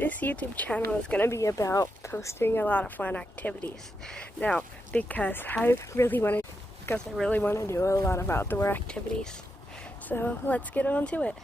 This YouTube channel is going to be about posting a lot of fun activities. Now, because I really want to do a lot of outdoor activities. So let's get on to it.